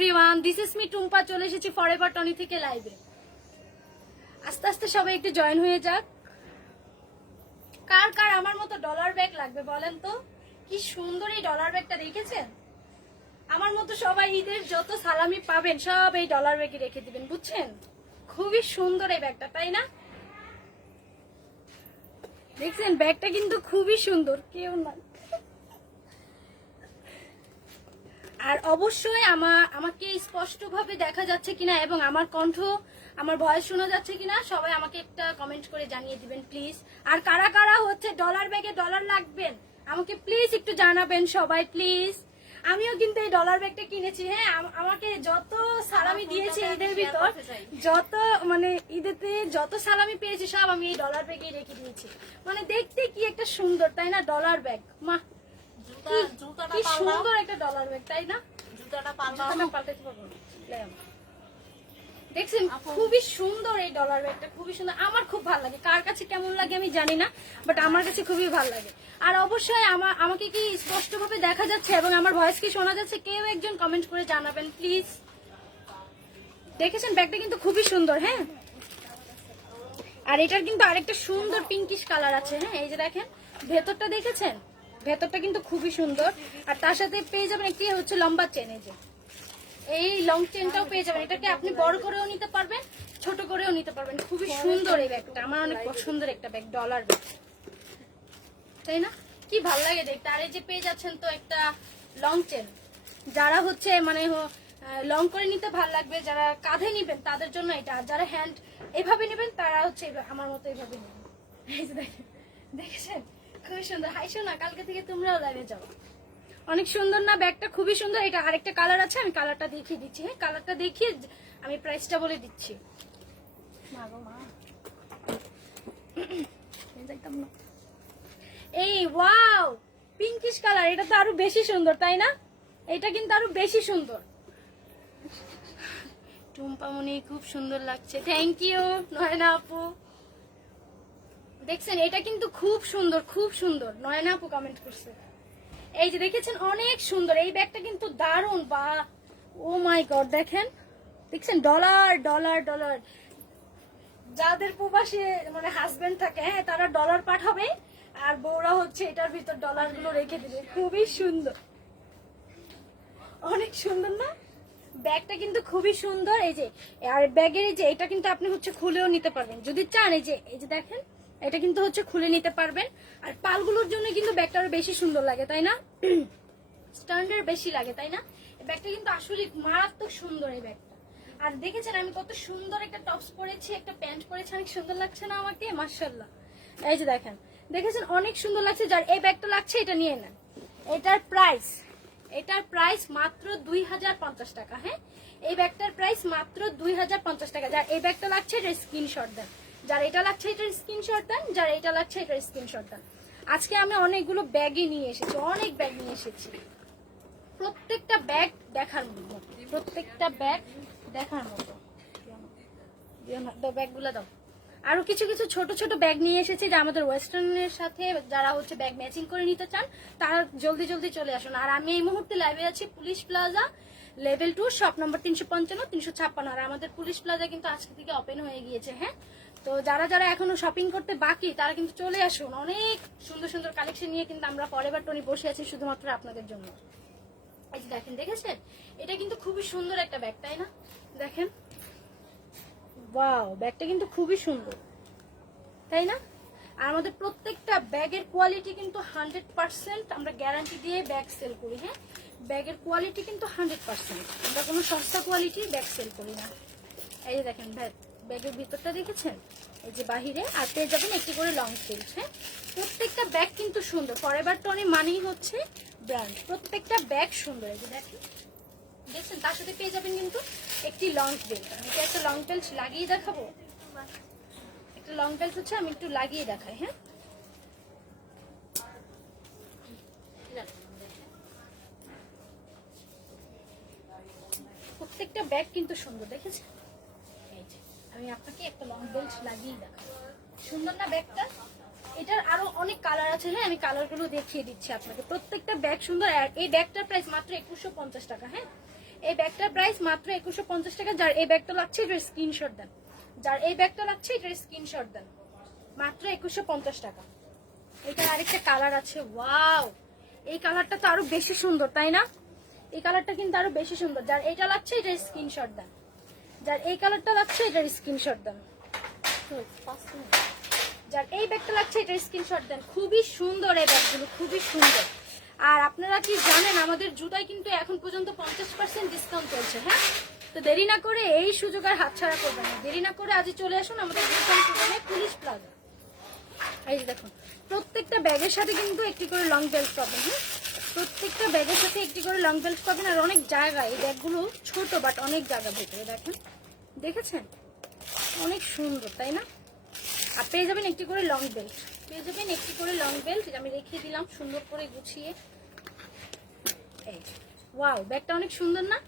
Everyone this is me Tumpa, চলে এসেছি forever Tony থেকে লাইভে আস্তে আস্তে সবাই একটু জয়েন হয়ে যাক। কার কার আমার মতো ডলার ব্যাগ লাগবে বলেন তো? কি সুন্দর এই ডলার ব্যাগটা দেখেছেন? আমার মতো সবাই ঈদের যত সালামি পাবেন, সব এই ডলার ব্যাগে রেখে দিবেন, বুঝছেন? খুবই সুন্দর এই ব্যাগটা তাই না? দেখছেন ব্যাগটা কিন্তু খুবই সুন্দর, কেউ না আর অবশ্যই আমার আমাকে স্পষ্টভাবে দেখা যাচ্ছে কিনা এবং আমার কণ্ঠ আমার ভয়েস শোনা যাচ্ছে কিনা সবাই আমাকে একটা কমেন্ট করে জানিয়ে দিবেন প্লিজ আর কারা কারা হচ্ছে ডলার ব্যাগে ডলার লাগবেন? আমাকে প্লিজ একটু জানাবেন সবাই প্লিজ আমিও কিন্তু এই ডলার ব্যাগটা কিনেছি হ্যাঁ আমাকে যত সালামি দিয়েছে ঈদের ভিতর যত মানে ঈদেতে যত সালামি পেয়েছি সব আমি এই ডলার ব্যাগে রেখে দিয়েছি। মানে দেখতে কি একটা সুন্দর তাই না ডলার ব্যাগ মা জুতাটা কি সুন্দর একটা ডলার ব্যাগ তাই না? জুতাটা পাল্টাতে পারব। দেখছেন খুবই সুন্দর এই ডলার ব্যাগটা খুবই সুন্দর। আমার খুব ভালো লাগে। কার কাছে কেমন লাগে আমি জানি না বাট আমার কাছে খুবই ভালো লাগে। আর অবশ্যই আমার আমাকে কি স্পষ্টভাবে দেখা যাচ্ছে এবং আমার ভয়েস কি শোনা যাচ্ছে? কেউ একজন কমেন্ট করে জানাবেন প্লিজ দেখেছেন? ব্যাগটা কিন্তু খুবই সুন্দর হ্যাঁ? আর এটার কিন্তু আরেকটা সুন্দর পিঙ্কিশ কালার আছে হ্যাঁ? এই যে দেখেন ভেতরটা দেখেছেন? ভেতরটা কিন্তু খুবই সুন্দর। আর তার সাথে পেয়ে যাবেন একটি হচ্ছে লম্বা চেন এই যে। এই লং চেনটাও পেয়ে যাবেন। এটাকে আপনি বড় করেও নিতে পারবেন, ছোট করেও নিতে পারবেন। খুবই সুন্দর এই ব্যাগটা। আমার অনেক পছন্দের একটা ব্যাগ ডলার ব্যাগ তাই না? কি ভালো লাগে দেখতে। আর এই যে পেয়ে যাচ্ছেন তো একটা লং চেন যারা হচ্ছে মানে লং করে নিতে ভালো লাগবে, যারা কাঁধে নিবেন, তাদের জন্য এটা। আর যারা হ্যান্ড এভাবে নেবেন, তারা হচ্ছে আমার মতো এভাবে নেবেন। এই যে দেখেন, দেখেছেন? খুবই সুন্দর। হাই, শোনা, কালকে থেকে তোমরাও লাইভে যাও। অনেক সুন্দর না? ব্যাগটা খুবই সুন্দর। এটা আরেকটা কালার আছে, আমি কালারটা দেখিয়ে দিচ্ছি। হ্যাঁ কালারটা দেখিয়ে আমি প্রাইসটা বলে দিচ্ছি। মা এই ওয়াও পিঙ্কিশ কালার এটা তো আরও বেশি সুন্দর, তাই না? এটা কিন্তু আরও বেশি সুন্দর। টুম্পামনি, খুব সুন্দর লাগছে। থ্যাংক ইউ নয়না আপু। দেখছেন, এটা কিন্তু খুব সুন্দর খুব সুন্দর। নয়না আপু কমেন্ট করছে। এই যে দেখেছেন, অনেক সুন্দর। এই ব্যাগটা কিন্তু দারুণ, বা ও মাই গড দেখেন। দেখছেন ডলার ডলার ডলার যাদের প্রবাসে মানে হাজবেন্ড থাকে হ্যাঁ তারা ডলার পাঠাবে, আর বউরা হচ্ছে এটার ভিতর ডলারগুলো রেখে দিবে। খুবই সুন্দর। অনেক সুন্দর না? ব্যাগটা কিন্তু খুবই সুন্দর। এই যে, আর ব্যাগের এই যে, এটা কিন্তু আপনি হচ্ছে খুলেও নিতে পারবেন। যদি চান, এই যে এই যে দেখেন এটা কিন্তু হচ্ছে খুলে নিতে পারবেন। আর পালগুলোর জন্য কিন্তু ব্যাগটা আরও বেশি সুন্দর লাগে, তাই না? স্ট্যান্ডার্ড বেশি লাগে, তাই না? এই ব্যাগটা কিন্তু আসলে মারাত্মক সুন্দর এই ব্যাগটা। আর দেখেছেন আমি কত সুন্দর একটা টপস পরেছি, একটা প্যান্ট পরেছি, অনেক সুন্দর লাগছে না আমাকে? মার্শাল্লাহ এই যে দেখেন, দেখেছেন অনেক সুন্দর লাগছে, যার এই ব্যাগটা লাগছে এটা নিয়ে নেন। এটার প্রাইস এটার প্রাইস মাত্র দুই হাজার পঞ্চাশ টাকা হ্যাঁ? এই ব্যাগটার প্রাইস মাত্র দুই হাজার পঞ্চাশ টাকা। যার এই ব্যাগটা লাগছে, এটা স্ক্রিনশট দেন। যার এটা লাগছে এটার স্ক্রিনশট দেন, যার এটা লাগছে এটার স্ক্রিনশট দেন। আজকে আমি অনেকগুলো ব্যাগই নিয়ে এসেছি, অনেক ব্যাগ নিয়ে এসেছি। প্রত্যেকটা ব্যাগ দেখার মতো, প্রত্যেকটা ব্যাগ দেখার মতো। ব্যাগগুলো দাও আরও কিছু কিছু ছোট ছোট ব্যাগ নিয়ে এসেছি যে আমাদের ওয়েস্টার্নের সাথে যারা হচ্ছে ব্যাগ ম্যাচিং করে নিতে চান, তারা জলদি জলদি চলে আসুন। আর আমি এই মুহূর্তে লাইভে আছি police plaza level two shop number তিনশো পঞ্চান্ন, তিনশো ছাপ্পান্ন। আর আমাদের পুলিশ প্লাজা কিন্তু আজকে থেকে ওপেন হয়ে গিয়েছে হ্যাঁ? তো যারা যারা এখনও শপিং করতে বাকি, তারা কিন্তু চলে আসুন। অনেক সুন্দর সুন্দর কালেকশন নিয়ে কিন্তু আমরা ফরেভার টনি বসে আছি শুধুমাত্র আপনাদের জন্য। এই যে দেখেন, দেখেছেন? এটা কিন্তু খুবই সুন্দর একটা ব্যাগ তাই না? দেখেন। ওয়াও ব্যাগটা কিন্তু খুবই সুন্দর। তাই না? আর আমাদের প্রত্যেকটা ব্যাগের কোয়ালিটি কিন্তু হান্ড্রেড পার্সেন্ট আমরা গ্যারান্টি দিয়ে ব্যাগ সেল করি হ্যাঁ? ব্যাগের কোয়ালিটি কিন্তু হান্ড্রেড পার্সেন্ট আমরা কোনো সস্তা কোয়ালিটির ব্যাগ সেল করি না। এই যে দেখেন ব্যাগ ব্যাগের ভিতরটা দেখেছেন? এই যে বাহিরে, আর পেয়ে যাবেন একটি করে লং স্লিভ হ্যাঁ? প্রত্যেকটা ব্যাগ কিন্তু সুন্দর। ফরেভার টনি মানেই হচ্ছে ব্র্যান্ড প্রত্যেকটা ব্যাগ সুন্দর। এই যে দেখেন, দেখছেন? তার সাথে পেয়ে যাবেন কিন্তু একটি লং বেল্ট আমি একটা লং বেল্ট লাগিয়ে দেখাবো? একটা লং বেল্ট হচ্ছে, আমি একটু লাগিয়ে দেখাই হ্যাঁ? প্রত্যেকটা ব্যাগ কিন্তু সুন্দর, দেখেছেন? আমি আপনাকে একটা লং বেল্ট লাগিয়ে দেখাবো। সুন্দর না ব্যাগটা? এটার আরও অনেক কালার আছে হ্যাঁ? আমি কালারগুলো দেখিয়ে দিচ্ছি আপনাকে। প্রত্যেকটা ব্যাগ সুন্দর এই ব্যাগটার প্রাইস মাত্র একুশশো পঞ্চাশ টাকা হ্যাঁ? এই ব্যাগটার প্রাইস মাত্র একুশশো পঞ্চাশ টাকা, যার এই ব্যাগটা লাগছে, এটার স্ক্রিনশট দেন। যার এই ব্যাগটা লাগছে, এটার স্ক্রিনশট দেন। মাত্র একুশশো পঞ্চাশ টাকা। এটার আরেকটা কালার আছে ওয়াও এই কালারটা তো আরও বেশি সুন্দর, তাই না? এই কালারটা কিন্তু আরও বেশি সুন্দর। যার এটা লাগছে, এটার স্ক্রিনশট দেন। যার এই কালারটা লাগছে এটার স্ক্রিনশট দেন। যার এই ব্যাগটা লাগছে এটার স্ক্রিনশট দেন। খুবই সুন্দর এই ব্যাগগুলো খুবই সুন্দর। আর আপনারা কি জানেন আমাদের জুতায় কিন্তু এখন পর্যন্ত পঞ্চাশ পার্সেন্ট ডিসকাউন্ট চলছে হ্যাঁ? তো দেরি না করে এই সুযোগ আর হাতছাড়া করবেন না। দেরি না করে আজই চলে আসুন আমাদের পুলিশ প্লাজা। এই যে দেখুন প্রত্যেকটা ব্যাগের সাথে কিন্তু একটি করে লং বেল্ট পাবেন হ্যাঁ প্রত্যেকটা ব্যাগের সাথে একটি করে লং বেল্ট পাবেন আর অনেক জায়গা এই ব্যাগগুলো ছোট বাট অনেক জায়গা ভেতরে দেখেন। দেখেছেন? অনেক সুন্দর, তাই না? আর পেয়ে যাবেন একটি করে লং বেল্ট পেয়ে যাবেন একটি করে লং বেল্ট আমি রেখে দিলাম সুন্দর করে গুছিয়ে। এই ওয়াও ব্যাগটা অনেক সুন্দর না?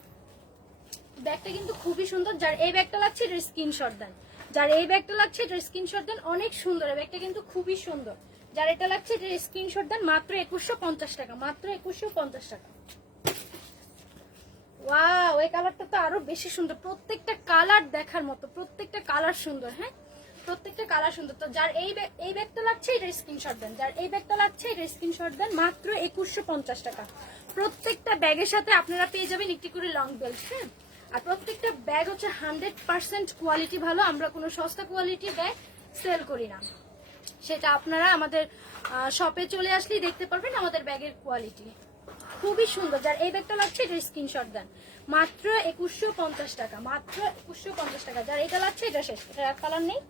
ব্যাগটা কিন্তু খুবই সুন্দর। যার এই ব্যাগটা লাগছে, এটার স্ক্রিনশট দেন। যার এই ব্যাগটা লাগছে, এটার স্ক্রিনশট দেন, অনেক সুন্দর। ব্যাগটা কিন্তু খুবই সুন্দর। যার এটা লাগছে এটার স্ক্রিনশট দেন মাত্র একুশশো পঞ্চাশ টাকা, মাত্র একুশশো পঞ্চাশ টাকা। ওয়াও এই কালারটা তো আরও বেশি সুন্দর। প্রত্যেকটা কালার দেখার মতো, প্রত্যেকটা কালার সুন্দর হ্যাঁ? প্রত্যেকটা কালার সুন্দর। তো যার এই এই ব্যাগটা লাগছে এটার স্ক্রিনশট দেন। যার এই ব্যাগটা লাগছে এটার স্ক্রিনশট দেন, মাত্র একুশশো পঞ্চাশ টাকা। প্রত্যেকটা ব্যাগের সাথে আপনারা পেয়ে যাবেন একটি করে লং বেল্ট হ্যাঁ? আর প্রত্যেকটা ব্যাগ হচ্ছে হান্ড্রেড পার্সেন্ট কোয়ালিটি ভালো। আমরা কোনো সস্তা কোয়ালিটির ব্যাগ সেল করি না। সেটা আপনারা আমাদের শপে চলে আসলেই দেখতে পারবেন আমাদের ব্যাগের কোয়ালিটি খুবই সুন্দর। যার এই ব্যাগটা লাগছে, এটা স্ক্রিনশট দেন। মাত্র একুশশো পঞ্চাশ টাকা, মাত্র একুশশো পঞ্চাশ টাকা। যার এটা লাগছে, এটা শেষ। এটা এক কালার নেই।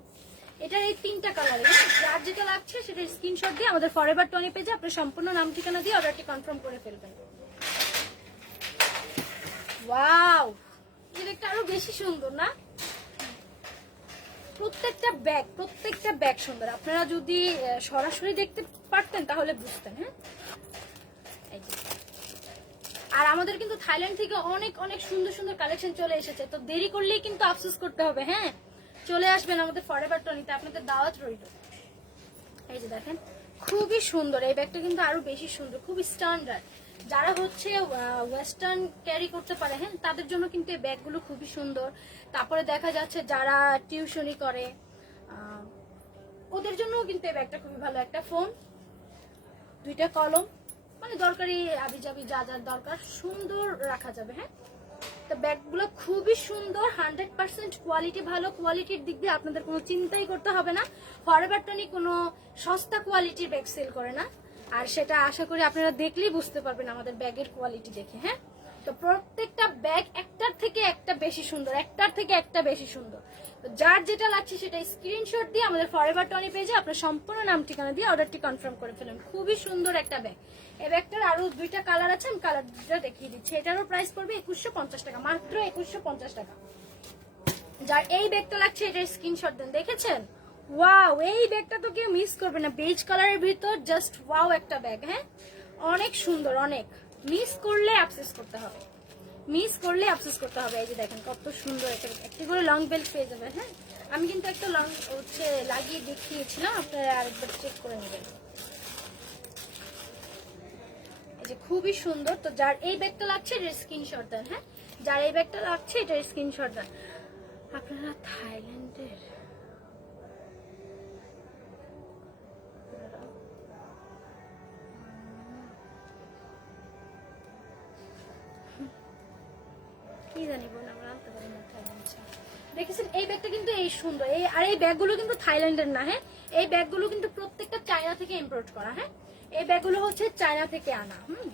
এটার এই তিনটা কালারে যার যেটা লাগছে, সেটা স্ক্রিনশট দিয়ে আমাদের ফরএভার টনি পেজে আপনার সম্পূর্ণ নাম, ঠিকানা দিয়ে অর্ডারটি কনফার্ম করে ফেলবেন। ওয়াও এই ব্যাগটা আরও বেশি সুন্দর, না? প্রত্যেকটা ব্যাগ প্রত্যেকটা ব্যাগ সুন্দর। আপনারা যদি সরাসরি দেখতে পারতেন তাহলে বুঝতেন হ্যাঁ? আর আমাদের কিন্তু থাইল্যান্ড থেকে অনেক অনেক সুন্দর সুন্দর কালেকশন চলে এসেছে। তো দেরি করলেই কিন্তু আফসোস করতে হবে হ্যাঁ? চলে আসবেন আমাদের ফরেভার টনিতে আপনাদের দাওয়াত রইল। এই যে দেখেন, খুবই সুন্দর। এই ব্যাগটা কিন্তু আরও বেশি সুন্দর, খুবই স্ট্যান্ডার্ড যারা হচ্ছে ওয়েস্টার্ন ক্যারি করতে পারে হ্যাঁ তাদের জন্য কিন্তু এই ব্যাগগুলো খুবই সুন্দর। তারপরে দেখা যাচ্ছে যারা টিউশনি করে ওদের জন্যও কিন্তু এই ব্যাগটা খুবই ভালো। একটা ফোন দুইটা কলম মানে দরকারি আবিজাবি যা যা দরকার, সুন্দর রাখা যাবে হ্যাঁ। তো ব্যাগগুলো খুবই সুন্দর হান্ড্রেড পার্সেন্ট কোয়ালিটি ভালো কোয়ালিটির দিক দিয়ে আপনাদের কোনো চিন্তাই করতে হবে না। ফরএভার টনি কোনো সস্তা কোয়ালিটির ব্যাগ সেল করে না। আর সেটা আশা করি আপনারা দেখলেই বুঝতে পারবেন আমাদের ব্যাগের কোয়ালিটি দেখে হ্যাঁ? তো প্রত্যেকটা ব্যাগ একটার থেকে একটা বেশি সুন্দর, একটার থেকে একটা বেশি সুন্দর। তো যার যেটা লাগছে সেটা স্ক্রিনশট দিয়ে আমাদের ফরএভার টনি পেজে আপনার সম্পূর্ণ নাম, ঠিকানা দিয়ে অর্ডারটি কনফার্ম করে ফেলুন। খুবই সুন্দর একটা ব্যাগ এই ব্যাগটার আরও দুইটা কালার আছে, আমি কালার দুটা দেখিয়ে দিচ্ছি। এটারও প্রাইস পড়বে একুশশো পঞ্চাশ টাকা, মাত্র একুশশো পঞ্চাশ টাকা। যার এই ব্যাগটা লাগছে, এটার স্ক্রিনশট দেন, দেখেছেন? ওয়াও এই ব্যাগটা তো কেউ মিস করবে না। বেজ কালারের ভিতর জাস্ট ওয়াও একটা ব্যাগ হ্যাঁ? অনেক সুন্দর, অনেক। মিস করলে আফসোস করতে হবে। মিস করলে আফসোস করতে হবে। এই যে দেখেন, কত সুন্দর একটা একটি করে লং বেল্ট পেয়ে যাবে হ্যাঁ? আমি কিন্তু একটা লং হচ্ছে লাগিয়ে দেখিয়েছিলাম, আপনারা আরেকবার চেক করে নেবেন। এই যে খুবই সুন্দর। তো যার এই ব্যাগটা লাগছে এটার স্ক্রিনশট দেন হ্যাঁ? যার এই ব্যাগটা লাগছে এটার স্ক্রিনশট দেন। আপনারা থাইল্যান্ডের দেখেছেন, এই ব্যাগটা কিন্তু এই সুন্দর। এই আর এই ব্যাগগুলো কিন্তু থাইল্যান্ডের না হ্যাঁ? এই ব্যাগগুলো কিন্তু প্রত্যেকটা চায়না থেকে ইম্পোর্ট করা হ্যাঁ? এই ব্যাগগুলো হচ্ছে চায়না থেকে আনা, হুম?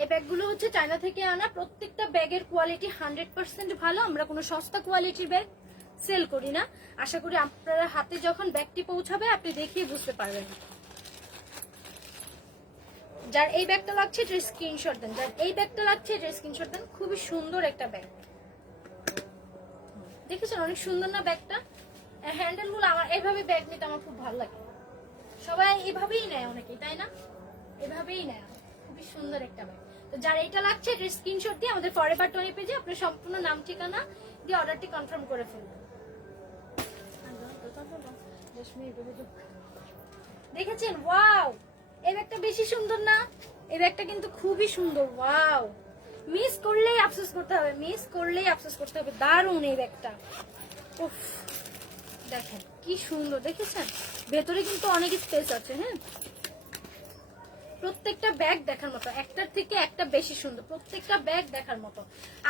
এই ব্যাগগুলো হচ্ছে চায়না থেকে আনা। প্রত্যেকটা ব্যাগের কোয়ালিটি হান্ড্রেড পার্সেন্ট ভালো। আমরা কোনো সস্তা কোয়ালিটির ব্যাগ সেল করি না। আশা করি আপনার হাতে যখন ব্যাগটি পৌঁছাবে, আপনি দেখিয়ে বুঝতে পারবেন। যার এই ব্যাগটা লাগছে এটা স্ক্রিনশট দেন। যার এই ব্যাগটা লাগছে এটা স্ক্রিনশট দেন। খুবই সুন্দর একটা ব্যাগ। দেখেছেন অনেক সুন্দর না ব্যাগটা? হ্যান্ডেলগুলো আমার এইভাবে ব্যাগ নিতে আমার খুব ভালো লাগে। সবাই এভাবেই নেয় অনেকেই তাই না? এভাবেই নেয়। খুবই সুন্দর একটা ব্যাগ। তো যার এটা লাগছে এটার স্ক্রিনশট দিয়ে আমাদের ফরেভার টোনি পেজে আপনার সম্পূর্ণ নাম ঠিকানা দিয়ে অর্ডারটি কনফার্ম করে ফেলবেন। দেখেছেন? ওয়াও এই ব্যাগটা বেশি সুন্দর না? এই ব্যাগটা কিন্তু খুবই সুন্দর, ওয়াও। মিস করলেই আফসোস করতে হবে মিস করলেই আফসোস করতে হবে, দারুণ এই ব্যাগটা উফ, দেখেন, কি সুন্দর, দেখেছেন? ভেতরে কিন্তু অনেক স্পেস আছে হ্যাঁ? প্রত্যেকটা ব্যাগ দেখার মতো, একটার থেকে একটা বেশি সুন্দর, প্রত্যেকটা ব্যাগ দেখার মতো।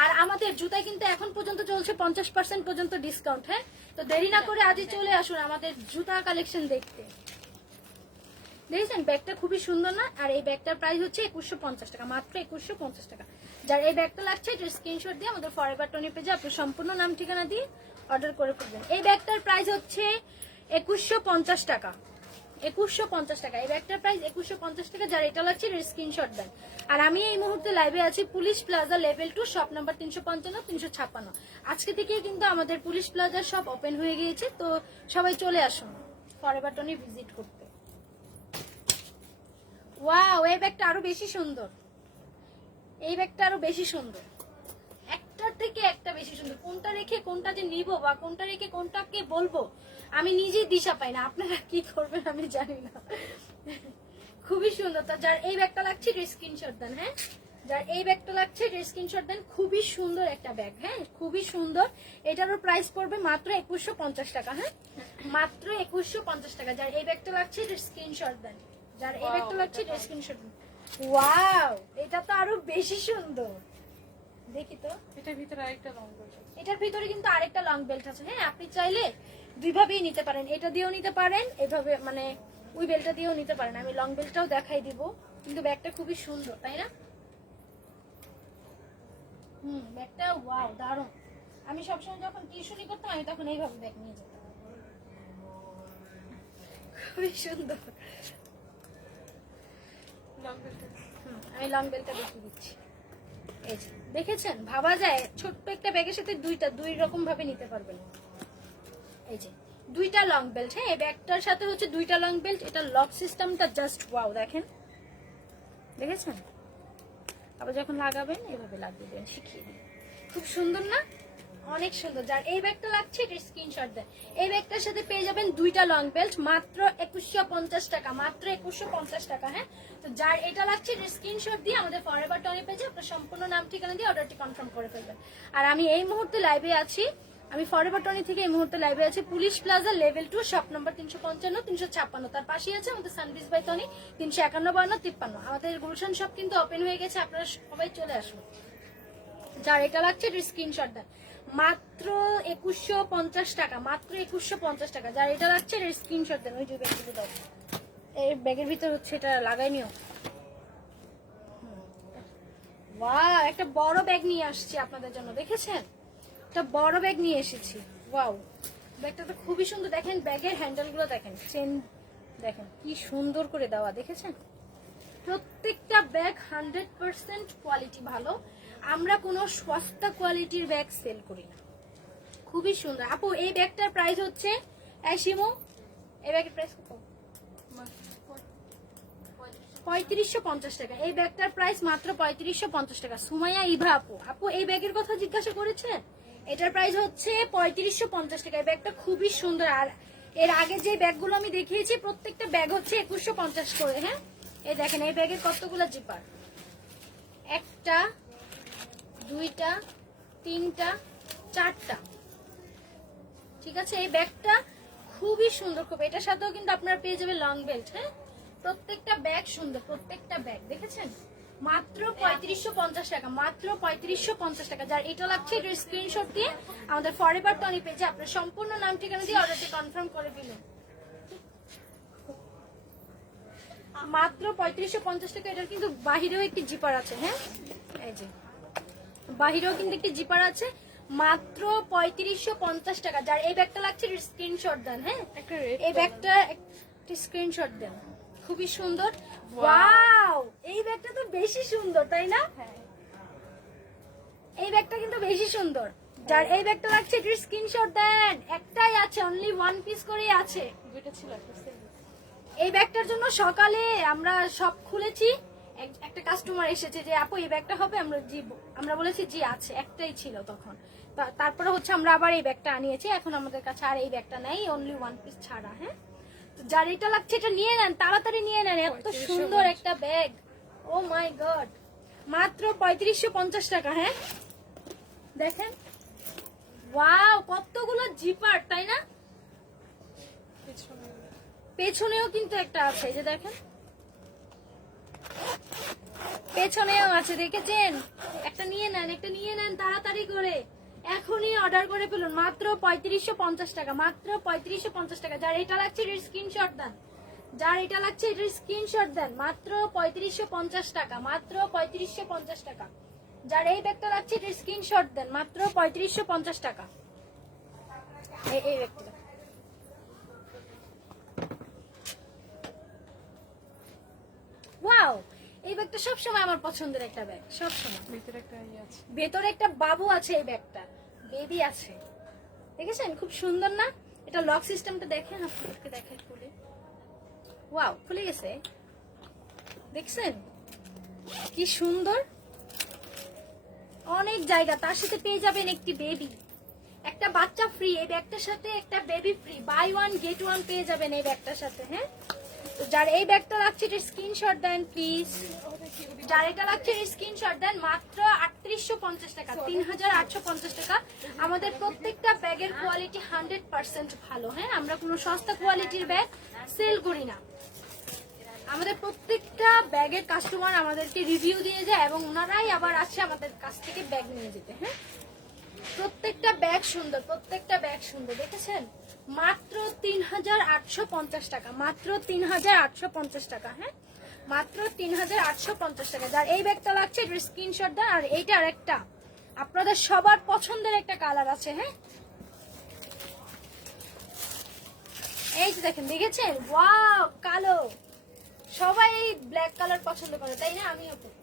আর আমাদের জুতায় কিন্তু এখন পর্যন্ত চলছে পঞ্চাশ পার্সেন্ট পর্যন্ত ডিসকাউন্ট হ্যাঁ? তো দেরি না করে আজই চলে আসুন আমাদের জুতা কালেকশন দেখতে। দেখেছেন? ব্যাগটা খুবই সুন্দর না? আর এই ব্যাগটার প্রাইস হচ্ছে একুশশো পঞ্চাশ টাকা, মাত্র একুশশো পঞ্চাশ টাকা। যার এই ব্যাগটা লাগছে, এটা স্ক্রিনশট দিয়ে আমাদের ফরএভার টনি পেজে আপনি সম্পূর্ণ নাম, ঠিকানা দিয়ে অর্ডার করে ফেলবেন। এই ব্যাগটার প্রাইস হচ্ছে একুশশো পঞ্চাশ টাকা। একুশশো পঞ্চাশ টাকা। এই ব্যাগটার প্রাইস একুশশো পঞ্চাশ টাকা। যার এটা লাগছে স্ক্রিনশট দেন। আর আমি এই মুহূর্তে লাইভে আছি police plaza level two shop number তিনশো পঞ্চান্ন, তিনশো ছাপ্পান্ন। আজকে থেকেই কিন্তু আমাদের পুলিশ প্লাজার শপ ওপেন হয়ে গিয়েছে। তো সবাই চলে আসুন। ফরএভার টনি ভিজিট করতে। ওয়াও এই ব্যাগটা আরও বেশি সুন্দর। এই ব্যাগটা আরও বেশি সুন্দর। একটার থেকে একটা বেশি সুন্দর। কোনটা রেখে কোনটা যে নিব বা কোনটা রেখে কোনটাকে বলব, আমি নিজেই দিশা পাই না। আপনারা কি করবেন আমি জানি না। খুবই সুন্দর। তা যার এই ব্যাগটা লাগছে, এটা স্ক্রিনশট দেন হ্যাঁ? যার এই ব্যাগটা লাগছে, এটা স্ক্রিনশট দেন। খুবই সুন্দর একটা ব্যাগ হ্যাঁ? খুবই সুন্দর। এটারও প্রাইস পড়বে মাত্র একুশশো পঞ্চাশ টাকা হ্যাঁ? মাত্র একুশশো পঞ্চাশ টাকা। যার এই ব্যাগটা লাগছে, এটা স্ক্রিনশট দেন। যার এই ব্যাগটা লাগছে স্ক্রিনশট ওয়াও এটা তো আরও বেশি সুন্দর। দেখি তো। এটার ভিতরে আরেকটা লং করছে এটার ভিতরে কিন্তু আরেকটা লং বেল্ট আছে। হ্যাঁ আপনি চাইলে দুইভাবেই নিতে পারেন। এটা দিয়েও নিতে পারেন এভাবে মানে ওই বেল্টটা দিয়েও নিতে পারেন। আমি লং বেল্টটাও দেখাই দিব কিন্তু ব্যাগটা খুবই সুন্দর তাই না? হুম ব্যাগটা ওয়াও দারুণ। আমি সবসময় যখন টিউশনি করতাম আমি তখন এইভাবে ব্যাগ নিয়ে যেতাম। খুবই সুন্দর। বেল্ট আমি লং বেলটা দেখিয়ে দিচ্ছি। এই যে, দেখেছেন? ভাবা যায়, ছোট্ট একটা ব্যাগের সাথে দুইটা, দুই রকম ভাবে নিতে পারবেন। এই যে, দুইটা লং বেল্ট হ্যাঁ এই ব্যাগটার সাথে হচ্ছে দুইটা লং বেল্ট, এটা লক সিস্টেমটা জাস্ট ওয়াও দেখেন। দেখেছেন? আবার যখন লাগাবেন, এভাবে লাগিয়ে দেবেন, শিখিয়ে দিই খুব সুন্দর না? অনেক সুন্দর। যার এই ব্যাগটা লাগছে এটা স্ক্রিনশট দেন। এই ব্যাগটার সাথে পেয়ে যাবেন দুইটা লং বেল্ট মাত্র একুশশো পঞ্চাশ টাকা, মাত্র একুশশো পঞ্চাশ টাকা হ্যাঁ? তো যার এটা লাগছে এটা স্ক্রিনশট দিয়ে আমাদের ফরএভার টনি পেজে আপনার সম্পূর্ণ নাম, ঠিকানা দিয়ে অর্ডারটি কনফার্ম করে ফেলবেন। আর আমি এই মুহূর্তে লাইভে আছি, আমি ফরএভার টনি থেকে এই মুহূর্তে লাইভে আছি, police plaza level two shop number তিনশো পঞ্চান্ন, তিনশো ছাপ্পান্ন। তার পাশেই আছে আমাদের সানবিজ বাই টনি তিনশো একান্ন বান্ন, তিপ্পান্ন। আমাদের গুলশান শপ কিন্তু ওপেন হয়ে গেছে, আপনারা সবাই চলে আসুন। যার এটা লাগছে এটা স্ক্রিনশট দেন। মাত্র একুশশো পঞ্চাশ টাকা, মাত্র একুশশো পঞ্চাশ টাকা। যার এটা লাগছে এটা স্ক্রিনশট দেন, ওই যে ব্যাগগুলো দাও। এই ব্যাগের ভিতর হচ্ছে, এটা লাগাই নিও। ওয়াও একটা বড় ব্যাগ নিয়ে আসছি আপনাদের জন্য, দেখেছেন? একটা বড় ব্যাগ নিয়ে এসেছি। ওয়াও ব্যাগটা তো খুবই সুন্দর। দেখেন ব্যাগের হ্যান্ডেলগুলো দেখেন চেন দেখেন, কি সুন্দর করে দেওয়া, দেখেছেন? প্রত্যেকটা ব্যাগ হান্ড্রেড পার্সেন্ট কোয়ালিটি ভালো। আমরা কোনো সস্তা কোয়ালিটির ব্যাগ সেল করি না। খুবই সুন্দর। আপু, এই ব্যাগটার প্রাইস হচ্ছে শিমু, এই ব্যাগের প্রাইস কত? পঁয়ত্রিশশো পঞ্চাশ টাকা। এই ব্যাগটার প্রাইস মাত্র পঁয়ত্রিশশো পঞ্চাশ টাকা। সুমাইয়া ইভা, আপু আপু, এই ব্যাগের কথা জিজ্ঞাসা করেছেন এটার প্রাইস হচ্ছে পঁয়ত্রিশশো পঞ্চাশ টাকা। এই ব্যাগটা খুবই সুন্দর। আর এর আগে যে ব্যাগগুলো আমি দেখিয়েছি, প্রত্যেকটা ব্যাগ হচ্ছে একুশশো পঞ্চাশ করে হ্যাঁ? এই দেখেন, এই ব্যাগের কতগুলো জিপার একটা দুইটা তিনটা চারটা। ঠিক আছে? এই ব্যাগটা খুবই সুন্দর খুব এটার সাথেও কিন্তু আপনারা পেয়ে যাবেন লং বেল্ট হ্যাঁ? প্রত্যেকটা ব্যাগ সুন্দর প্রত্যেকটা ব্যাগ দেখেছেন? মাত্র পঁয়ত্রিশশো পঞ্চাশ টাকা মাত্র পঁয়ত্রিশশো পঞ্চাশ টাকা। যার এটা লাগছে এটার স্ক্রিনশট দিয়ে আমাদের ফরেভার টনি পেজে আপনার সম্পূর্ণ নাম ঠিকানা দিয়ে অর্ডারটি কনফার্ম করে দিলেন। মাত্র পঁয়ত্রিশশো পঞ্চাশ টাকা এটার কিন্তু বাহিরেও একটি জিপার আছে হ্যাঁ? এই যে। বাহিরেও কিন্তু একটি জিপার আছে। মাত্র পঁয়ত্রিশশো পঞ্চাশ টাকা। যার এই ব্যাগটা লাগছে স্ক্রিনশট দেন হ্যাঁ? এই ব্যাগটা একটি স্ক্রিনশট দেন। খুবই সুন্দর। ওয়াও এই ব্যাগটা তো বেশি সুন্দর তাই না? এই ব্যাগটা কিন্তু বেশি সুন্দর। যার এই ব্যাগটা লাগছে এটির স্ক্রিনশট দেন। একটাই আছে অনলি ওয়ান পিস করেই আছে। ছিল এই ব্যাগটার জন্য সকালে আমরা সব খুলেছি। একটা কাস্টমার এসেছে যে আপু এই ব্যাগটা হবে আমরা জি ব- আমরা বলেছি জি আছে। একটাই ছিল তখন। তারপরে হচ্ছে আমরা আবার এই ব্যাগটা আনিয়েছি। এখন আমাদের কাছে আর এই ব্যাগটা নেই অনলি ওয়ান পিস ছাড়া হ্যাঁ? তো যার এটা লাগছে এটা নিয়ে নেন তাড়াতাড়ি নিয়ে নেন এত সুন্দর একটা ব্যাগ। ও মাই গড মাত্র পঁয়ত্রিশশো পঞ্চাশ টাকা হ্যাঁ? দেখেন। ওয়াও কতগুলো জিপার তাই না? পেছনেও। কিন্তু একটা আছে যে দেখেন। পেছনেও আছে, দেখেছেন? একটা নিয়ে নেন, একটা নিয়ে নেন তাড়াতাড়ি করে। এখনই অর্ডার করে ফেলুন, মাত্র পঁয়ত্রিশশো পঞ্চাশ টাকা, মাত্র পঁয়ত্রিশশো পঞ্চাশ টাকা। যার এটা লাগছে, এটার স্ক্রিনশট দেন। যার এটা লাগছে, এটার স্ক্রিনশট দেন, মাত্র পঁয়ত্রিশশো পঞ্চাশ টাকা, মাত্র পঁয়ত্রিশশো পঞ্চাশ টাকা। যার এই ব্যাগটা লাগছে, এটার স্ক্রিনশট দেন, মাত্র পঁয়ত্রিশশো পঞ্চাশ টাকা। এই- ব্যাগটা ওয়াও এই ব্যাগটা সবসময় আমার পছন্দের একটা ব্যাগ সবসময়। ভিতরে একটা ইয়ে আছে। ভেতরে একটা বাবু আছে এই ব্যাগটা বেবি আছে। দেখেছেন? খুব সুন্দর না? এটা লক সিস্টেমটা দেখেন আপনাদেরকে দেখাই খুলে। ওয়াও খুলে গেছে। দেখছেন? কি সুন্দর। অনেক জায়গা তার সাথে পেয়ে যাবেন একটি বেবি। একটা বাচ্চা ফ্রি এই ব্যাগটার সাথে একটা baby free buy one get one পেয়ে যাবেন এই ব্যাগটার সাথে হ্যাঁ? তো যার এই ব্যাগটা লাগছে এটা স্ক্রিনশট দেন প্লিজ যার এটা লাগছে স্ক্রিনশট দেন মাত্র আটত্রিশশো পঞ্চাশ টাকা তিন হাজার আটশো পঞ্চাশ টাকা। আমাদের প্রত্যেকটা ব্যাগের কোয়ালিটি হান্ড্রেড পার্সেন্ট ভালো হ্যাঁ? আমরা কোনো সস্তা কোয়ালিটির ব্যাগ সেল করি না। আমাদের প্রত্যেকটা ব্যাগের কাস্টমার আমাদেরকে রিভিউ দিয়ে যায় এবং ওনারাই আবার আসে আমাদের কাছ থেকে ব্যাগ নিয়ে যেতে হ্যাঁ? প্রত্যেকটা ব্যাগ সুন্দর প্রত্যেকটা ব্যাগ সুন্দর দেখেছেন? মাত্র তিন হাজার আটশো পঞ্চাশ টাকা, মাত্র তিন হাজার আটশো পঞ্চাশ টাকা হ্যাঁ? মাত্র তিন হাজার আটশো পঞ্চাশ টাকা। যার এই ব্যাগটা লাগছে, এটার স্ক্রিনশট দেন, আর এইটা আর একটা আপনাদের সবার পছন্দের একটা কালার আছে হ্যাঁ? এই যে দেখেন, দেখেছেন? ওয়াও কালো। সবাই ব্ল্যাক কালার পছন্দ করে, তাই না? আমিও করি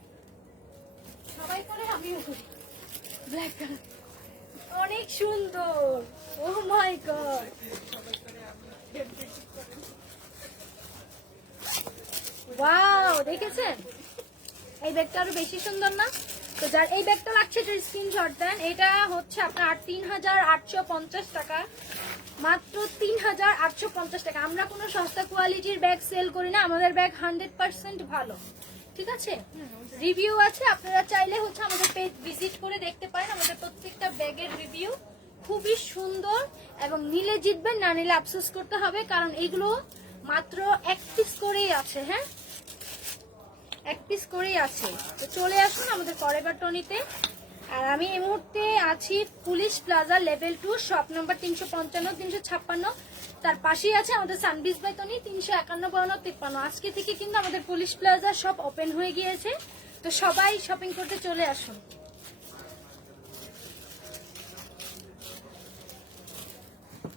সবাই করে, আমিও করি ব্ল্যাক কালার অনেক সুন্দর। ও মাই গড ওয়াও দেখেছেন? এই ব্যাগটা আরও বেশি সুন্দর না? তো যার এই ব্যাগটা লাগছে এটার স্ক্রিনশট দেন, এটা হচ্ছে আপনার তিন হাজার আটশো পঞ্চাশ টাকা। মাত্র তিন হাজার আটশো পঞ্চাশ টাকা। আমরা কোনো সস্তা কোয়ালিটির ব্যাগ সেল করি না, আমাদের ব্যাগ হান্ড্রেড পার্সেন্ট ভালো। ঠিক আছে? রিভিউ আছে, আপনারা চাইলে হচ্ছে আমাদের পেজ ভিজিট করে দেখতে পারেন। আমাদের প্রত্যেকটা ব্যাগের রিভিউ খুবই সুন্দর এবং নিলে জিতবেন, না নিলে আফসোস করতে হবে, কারণ এগুলো মাত্র এক পিস করেই আছে হ্যাঁ? এক পিস করেই আছে। তো চলে আসুন আমাদের ফরেভার টনিতে। আর আমি এই মুহূর্তে আছি police plaza level two shop number তিনশো পঞ্চান্ন, তিনশো ছাপ্পান্ন। তার পাশেই আছে আমাদের সানবিস বাইতনি তিনশো একান্ন বাউন্ন তিপ্পান্ন। আজকে থেকে কিন্তু আমাদের পুলিশ প্লাজা সব ওপেন হয়ে গিয়েছে। তো সবাই শপিং করতে চলে আসুন।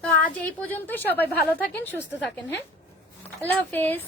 তো আজ এই পর্যন্তই। সবাই ভালো থাকেন, সুস্থ থাকেন হ্যাঁ? আল্লাহ হাফেজ।